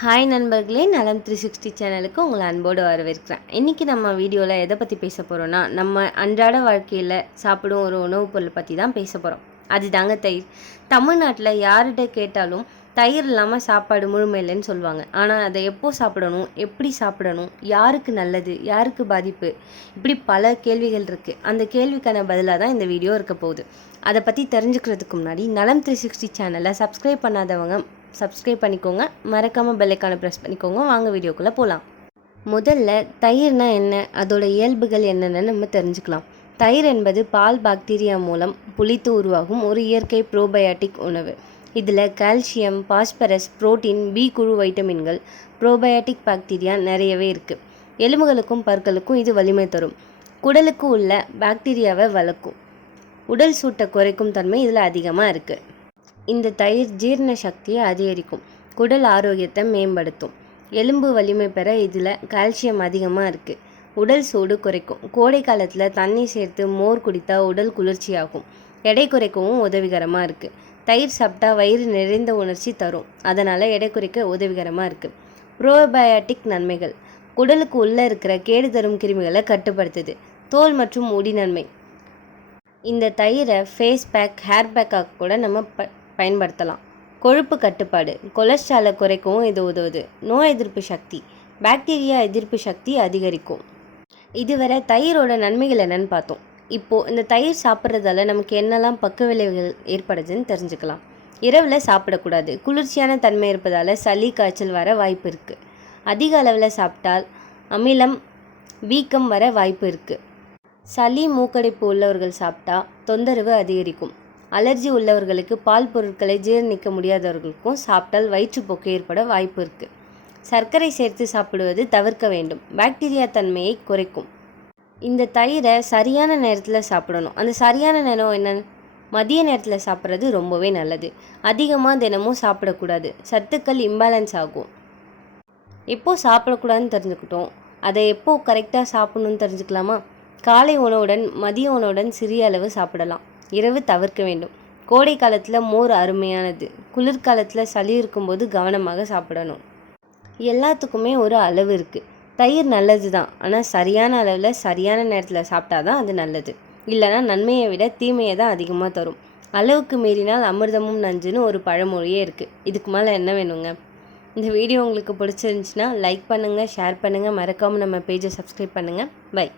Hi நண்பர்களே, நலம் 360 சேனலுக்கு உங்களை அன்போடு வரவேற்கிறேன். இன்றைக்கி நம்ம வீடியோவில் எதை பற்றி பேச போகிறோன்னா, நம்ம அன்றாட வாழ்க்கையில் சாப்பிடும் ஒரு உணவுப் பொருள் பற்றி தான் பேச போகிறோம். அதுதாங்க தயிர். தமிழ்நாட்டில் யார்கிட்ட கேட்டாலும் தயிர் இல்லாமல் சாப்பாடு முழுமையில்லைன்னு சொல்லுவாங்க. ஆனால் அதை எப்போ சாப்பிடணும், எப்படி சாப்பிடணும், யாருக்கு நல்லது, யாருக்கு பாதிப்பு, இப்படி பல கேள்விகள் இருக்குது. அந்த கேள்விக்கான பதிலாக தான் இந்த வீடியோ இருக்க போகுது. அதை பற்றி தெரிஞ்சுக்கிறதுக்கு முன்னாடி நலம் 360 சேனலை சப்ஸ்கிரைப் பண்ணாதவங்க சப்ஸ்கிரைப் பண்ணிக்கோங்க, மறக்காமல் பெல்லைக்கான ப்ரெஸ் பண்ணிக்கோங்க. வாங்க வீடியோக்குள்ளே போகலாம். முதல்ல தயிர்னா என்ன, அதோட இயல்புகள் என்னென்னு நம்ம தெரிஞ்சுக்கலாம். தயிர் என்பது பால் பாக்டீரியா மூலம் புளித்து உருவாகும் ஒரு இயற்கை ப்ரோபயாட்டிக் உணவு. இதில் கால்சியம், பாஸ்பரஸ், புரோட்டீன், பி குழு வைட்டமின்கள், ப்ரோபயாட்டிக் பாக்டீரியா நிறையவே இருக்குது. எலும்புகளுக்கும் பற்களுக்கும் இது வலிமை தரும். குடலுக்கு உள்ள பாக்டீரியாவை வளர்க்கும். உடல் சூட்டை குறைக்கும் தன்மை இதில் அதிகமாக இருக்குது. இந்த தயிர் ஜீரண சக்தியை அதிகரிக்கும், குடல் ஆரோக்கியத்தை மேம்படுத்தும். எலும்பு வலிமை பெற இதில் கால்சியம் அதிகமாக இருக்குது. உடல் சூடு குறைக்கும். கோடை காலத்தில் தண்ணி சேர்த்து மோர் குடித்தா உடல் குளிர்ச்சியாகும். எடை குறைக்கவும் உதவிகரமாக இருக்குது. தயிர் சாப்பிட்டா வயிறு நிறைந்த உணர்ச்சி தரும், அதனால் எடை குறைக்க உதவிகரமாக இருக்குது. ப்ரோபயாட்டிக் நன்மைகள்: குடலுக்கு உள்ளே இருக்கிற கேடு தரும் கிருமிகளை கட்டுப்படுத்துது. தோல் மற்றும் முடி நன்மை: இந்த தயிரை ஃபேஸ் பேக், ஹேர் பேக்காக கூட நம்ம பயன்படுத்தலாம். கொழுப்பு கட்டுப்பாடு: கொலஸ்ட்ராலை குறைக்கவும் இது உதவுது. நோய் எதிர்ப்பு சக்தி: பாக்டீரியா எதிர்ப்பு சக்தி அதிகரிக்கும். இதுவரை தயிரோட நன்மைகள் என்னன்னு பார்த்தோம். இப்போது இந்த தயிர் சாப்பிட்றதால நமக்கு என்னெல்லாம் பக்க விளைவுகள் ஏற்படுதுன்னு தெரிஞ்சுக்கலாம். இரவில் சாப்பிடக்கூடாது. குளிர்ச்சியான தன்மை இருப்பதால் சளி, காய்ச்சல் வர வாய்ப்பு இருக்குது. அதிக அளவில் சாப்பிட்டால் அமிலம், வீக்கம் வர வாய்ப்பு இருக்குது. சளி, மூக்கடைப்பு உள்ளவர்கள் சாப்பிட்டா தொந்தரவு அதிகரிக்கும். அலர்ஜி உள்ளவர்களுக்கு, பால் பொருட்களை ஜீரணிக்க முடியாதவர்களுக்கும் சாப்பிட்டால் வயிற்றுப்போக்கு ஏற்பட வாய்ப்பு இருக்குது. சர்க்கரை சேர்த்து சாப்பிடுவது தவிர்க்க வேண்டும். பாக்டீரியா தன்மையை குறைக்கும். இந்த தயிரை சரியான நேரத்தில் சாப்பிடணும். அந்த சரியான நேரம் என்னன்னு, மதிய நேரத்தில் சாப்பிட்றது ரொம்பவே நல்லது. அதிகமாக தினமும் சாப்பிடக்கூடாது, சத்துக்கள் இம்பேலன்ஸ் ஆகும். எப்போது சாப்பிடக்கூடாதுன்னு தெரிஞ்சுக்கிட்டோம். அதை எப்போது கரெக்டாக சாப்பிடணும்னு தெரிஞ்சுக்கலாமா? காலை உணவுடன் மதிய உணவுடன் சிறிய அளவு சாப்பிடலாம். இரவு தவிர்க்க வேண்டும். கோடை காலத்தில் மோர் அருமையானது. குளிர்காலத்தில் சளி இருக்கும்போது கவனமாக சாப்பிடணும். எல்லாத்துக்குமே ஒரு அளவு இருக்குது. தயிர் நல்லது தான், ஆனால் சரியான அளவில் சரியான நேரத்தில் சாப்பிட்டா தான் அது நல்லது. இல்லைனா நன்மையை விட தீமையை தான் அதிகமாக தரும். அளவுக்கு மீறினால் அமிர்தமும் நஞ்சுன்னு ஒரு பழமொழியே இருக்குது. இதுக்கு மேலே என்ன வேணுங்க? இந்த வீடியோ உங்களுக்கு பிடிச்சிருந்துச்சுன்னா லைக் பண்ணுங்கள், ஷேர் பண்ணுங்கள், மறக்காமல் நம்ம பேஜை சப்ஸ்கிரைப் பண்ணுங்கள். பை.